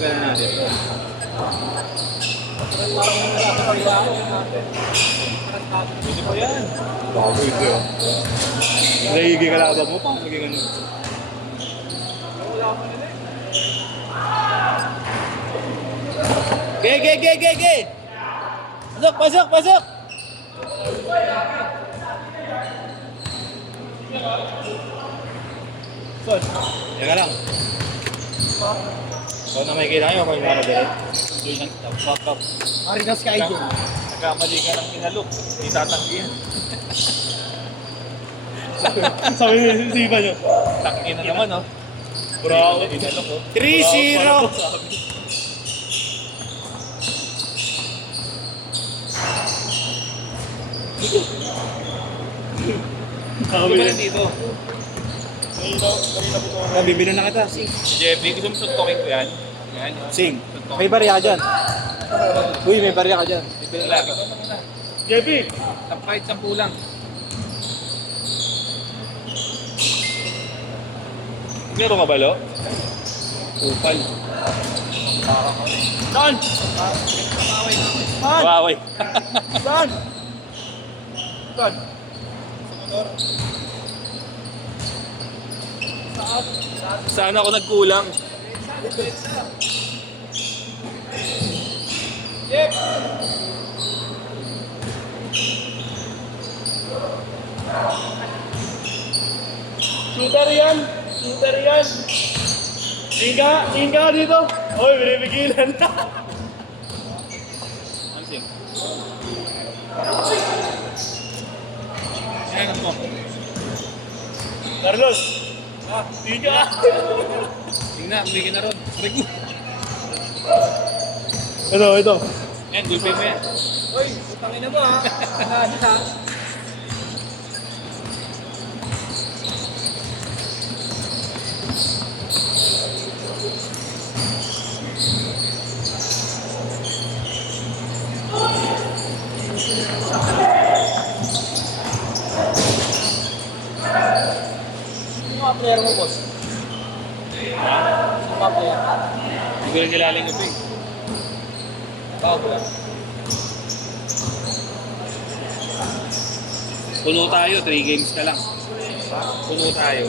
Dagdagan na natin. Hindi pa yan. Bago ito yun. Nahihigi ka labag mo, paano naging ano? Ge! Pasok! Son, teka lang. So, na may kailangan ko yung mga dali. Doon ang fuck up. Marinas ka idol. Nagkamali ka ng inalok. Hindi tatanggi yan. Sabi mo, sipa nyo. Tanggi na naman, oh. Bravo. Inalok, oh. 3-0. Hindi ba dito? Bibili na kita. Sing. Jeffy, gusto mo suntokin ko yan? Yan. Sing. May barya ka dyan. Uy, may barya ka dyan. Bibili lang. Jeffy. Kahit 10 lang. Meron ka ba, Lo? Upal. Saan? Waway. Saan? Saan? Saan ako nagkulang? Yep. Shooter yan. Tingin ka dito. Oy, binibigilan na. Ansing. Ayan mo. Carlos. Tingin ka. Tingnan, bigyan na ron. Break mo. Ito. Yan, gulpin mo yan. Oy, utangin na mo ha. Ha? Mga player mo, boss? Mga player? Hindi ko lang kilala yung gabi. Bago lang. Puno tayo, 3 games ka lang. Puno tayo.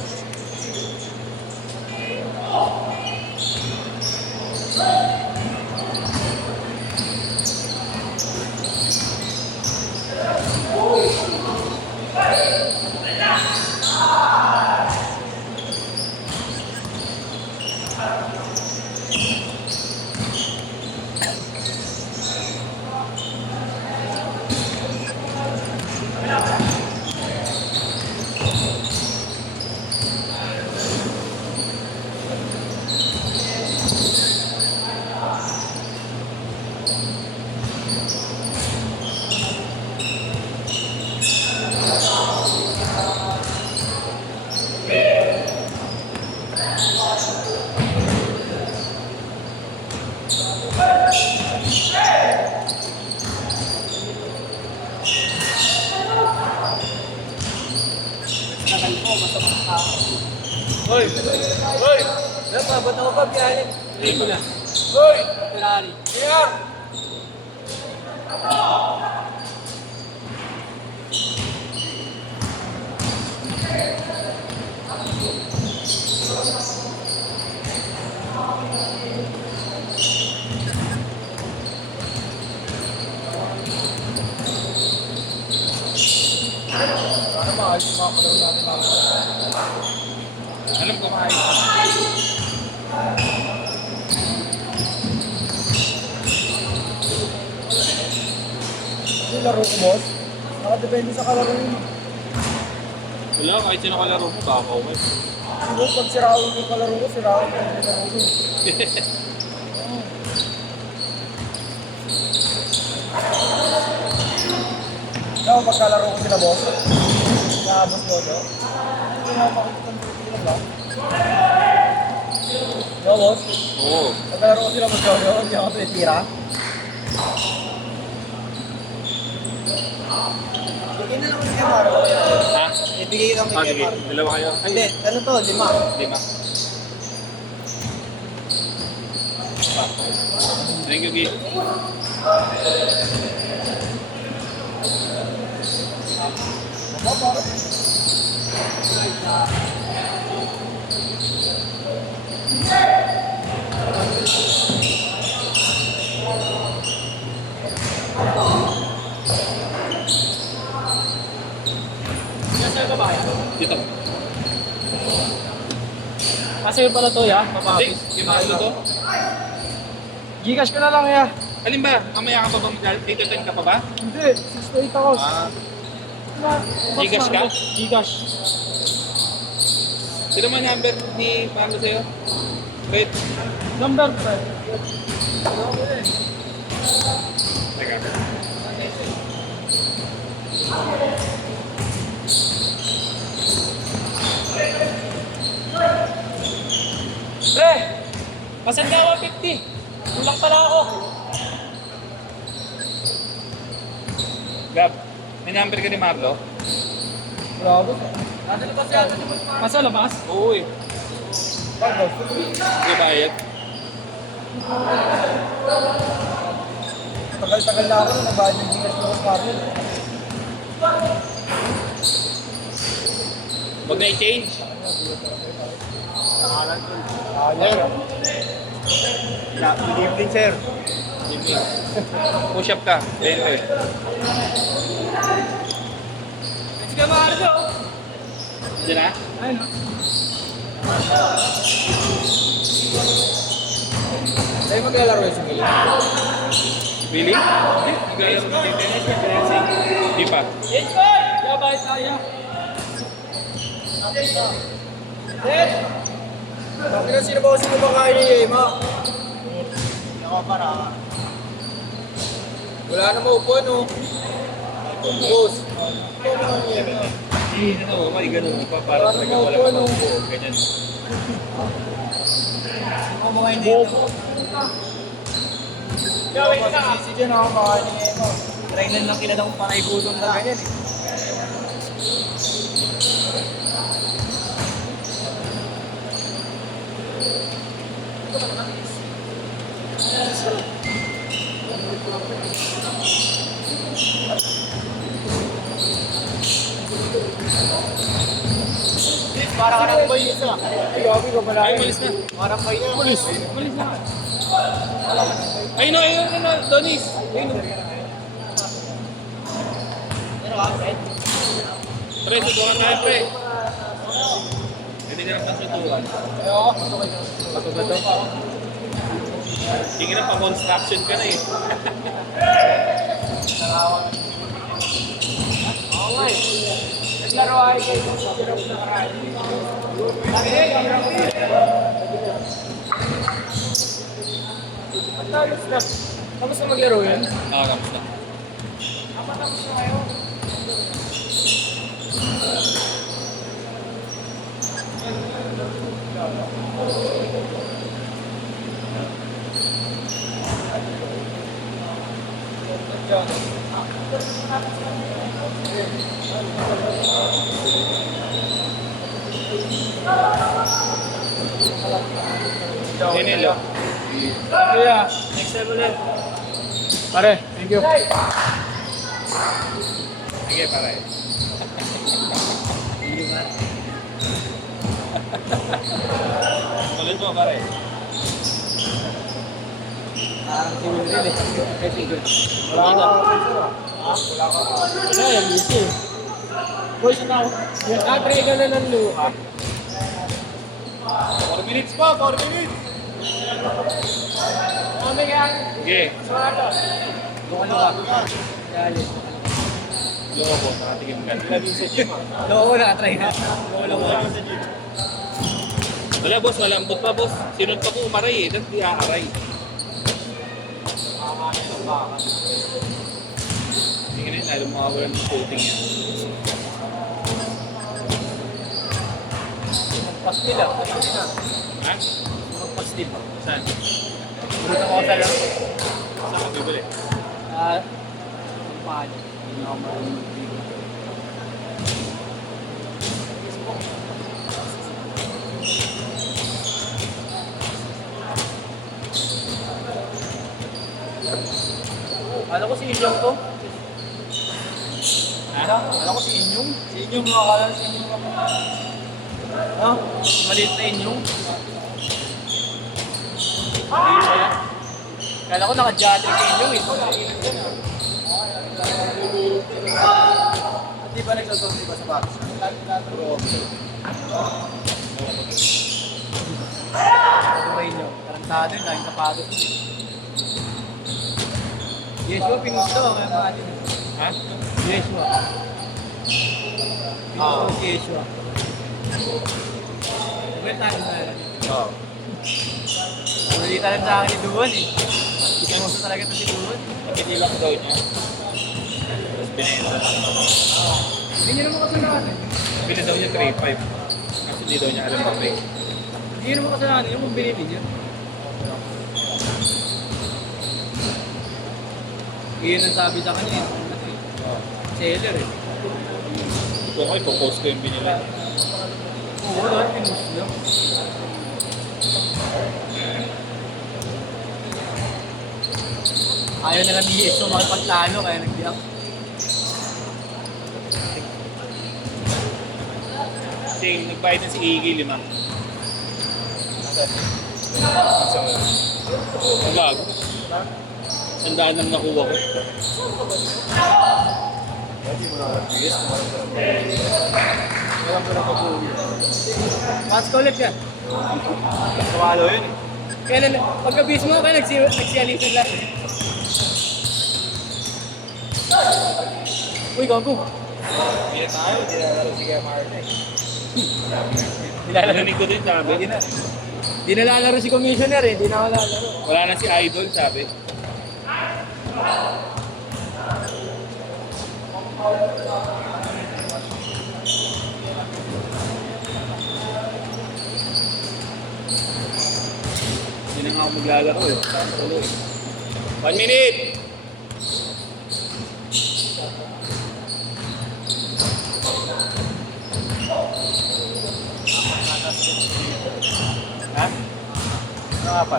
Hoy! Ba't ako pa biyahe? Hindi na. Hoy! Ferrari. Kaya! Sana maayos yung mga kalaro natin mga Alam ko maayos. yung laro ko, boss. Nakadepende sa kalaro yun. Wala, kahit sino kalaro mo, baka okay. Siguro pag sirao yung kalaro ko, sirao yung kalaro ko. Ikaw, pagkalaro ko sila, boss. Nakabos mo, no? Hindi na makikita ng pilihan ba? No, boss? Oo. Pagkalaro ko sila, mag-jojo, hindi ako tinitira. Bigyan na lang ko si Maro. Ha? Ibigay lang Ah, kay sige. Maro. Dalawa kayo. Hindi, ano to, 5. 5. Thank you, Gi. Dito. Kasi pala to, ya. Hindi, Papakapis. yung mga ano to. Gcash ko na lang, ya. Alin ba? Mamaya ka pa bang dito ka pa ba? Hindi, 68 ako. Gcash ka? Gcash. Sino man number ni Pablo sa'yo? Wait. Number 5. Teka. Pre! Pasan ka 150. Kulang pala ako. Gab, may number ka ni Marlo? Bravo. Nasa labas? Oo eh. Hindi bayad. Tagal-tagal na ako na nagbayad ng Gcash ko sa Carlo. Huwag na i-change. Good evening, sir. Jimmy. Push up ka. 20. Let's go, Margo! Diyan na? Ayun. Tayo maglalaro yung sumili. Really? Naglalaro ng tennis? Di pa. Yes, boy! Yabay tayo. Yes! Sabi na sino ba kasi kumakain ni Ema? Ako para. Wala na maupo, no? Boss. Hindi na may ganun pa para talaga wala ka maupo. Ganyan. Ako mga hindi. Gawin ka! Sisi dyan ako kumakain ni Ema. Trainan lang kilala kong panay-gulong na ganyan eh. Para ka ng boy isa. Ay, gabi ka pala. Ay, malis na. Parang kayo. Malis. Malis na. Ay, no, ayun na, Donis. Ayun no. Pre, sutukan tayo, pre. Hindi ka na pasutukan. Ayoko. Bato ba ito? Tingin na pa-construction ka na eh. Okay. Naglaro ay kayo. Tapos na maglaro yun? Nakakamusta. Enelo. Yeah, next time ulit. Pare, thank you. Sige, pare. Kulit mo, pare. Parang si Will rin eh. Kasi good. Wala ka. Wala yan, busy. Boys, na ako. Try ka na ng luha. 4 minutes pa, 4 minutes. Mami ka. Sige. Sumato. Luha ka. Dali. Loko po, nakatigim ka. Loko na, try ka. Loko na sa gym. Wala, boss. Malambot pa, boss. Sinunod pa ko umaray eh. Dahil di aaray. Tingin na, lalo makawalan ng coating yan. Pastil ah. Ha? Pastil. Saan? Burutan ko sa lang. Saan ka bibili? Paano? Hindi ako marunong. Kala ko si Inyong to. Ha? Kala ko si Inyong. Si Inyong mga akala si Inyong ako. Ha? Maliit na Inyong. Kala ko naka-jatric si Inyong eh. At di ba nagsasabi ba sa batas? Ano ba Inyong? Tarantado yun, dahil sapatos. Yeshua, pinusto kaya mga atin. Ha? Yeshua. Pinusto si Yeshua. Wait tayo na yun. Oo. Nalita lang sa akin ni Duwan eh. Pinusto talaga ito si Duwan. Napitilang daw niya. Tapos binenta. Hindi niya naman kasalanan eh. Bili daw niya 3.5. Kasi hindi daw niya alam na price. Hindi niya naman kasalanan yung kung binili niya. Iyon ang sabi sa kanya eh. Seller eh. Kung ako, ipopost ko yung binili. Oo, lahat pinusto niya. Ayaw na lang ni Yeso makipagtalo kaya nag-diak. Kasi nagbayad na si Iggy 5. Ang gago. Sandaan lang nakuha ko. Hindi mo na mag-bigas kung walang ko na pag-uwi. Mas ulit yan. Kawalo yun eh. Kailan, pagka-bis mo, kaya nagsiyalisan lang. Uy, gago. Hindi tayo, hindi na laro si Kuya Marta eh. Narinig ko din sabi. Hindi na. Di nalalaro si Commissioner eh, di na nalalaro. Wala na si Idol sabi. Hindi na nga ako maglalaro eh. 1 minute! Ha? Ano nga pa?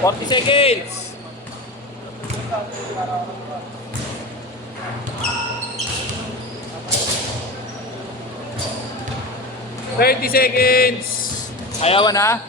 40 seconds! $30 seconds! Ayaw na?